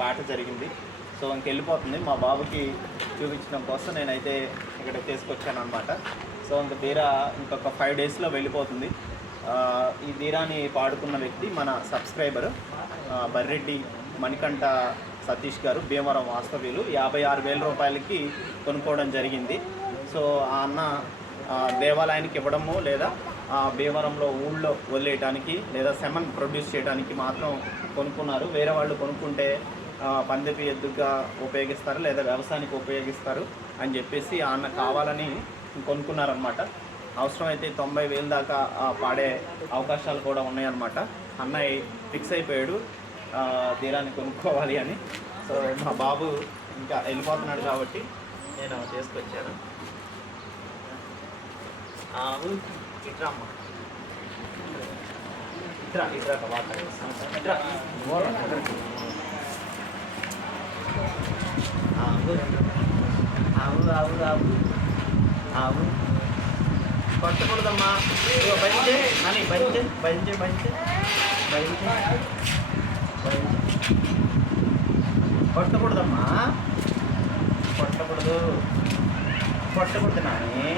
పాట జరిగింది. సో ఇంకెళ్ళిపోతుంది. మా బాబుకి చూపించడం కోసం నేనైతే ఇక్కడ తీసుకొచ్చాను అనమాట. సో ఇంక బీరా ఇంకొక 5 డేస్లో వెళ్ళిపోతుంది. ఈ బీరాని పాడుకున్న వ్యక్తి మన సబ్స్క్రైబర్ బర్రెడ్డి మణికంఠ సతీష్ గారు, భీమవరం వాస్తవ్యులు. 56,000 రూపాయలకి కొనుక్కోవడం జరిగింది. సో ఆ అన్న దేవాలయానికి ఇవ్వడము లేదా భీమవరంలో ఊళ్ళో వదిలేయడానికి లేదా సెమన్ ప్రొడ్యూస్ చేయడానికి మాత్రం కొనుక్కున్నారు. వేరే వాళ్ళు కొనుక్కుంటే పందెపు ఎద్దుగా ఉపయోగిస్తారు లేదా వ్యవసాయానికి ఉపయోగిస్తారు అని చెప్పేసి ఆ అన్న కావాలని కొనుక్కున్నారనమాట. అవసరమైతే 90,000 దాకా పాడే అవకాశాలు కూడా ఉన్నాయన్నమాట. అన్నయ్య ఫిక్స్ అయిపోయాడు తీరాన్ని కొనుక్కోవాలి అని. సో మా బాబు ఇంకా వెళ్ళిపోతున్నాడు కాబట్టి నేను తీసుకొచ్చాను. ఇట్రా అమ్మ, ఇట్రా ఇట్రా ఇట్రా ఆవు ఆవు ఆవు ఆవు ఆవు కొట్టకూడదమ్మా. బంచే అని బంచే బంచే బంచే బంచే కొట్టకూడదమ్మా, కొట్టకూడదు కొట్టకూడదు నాని.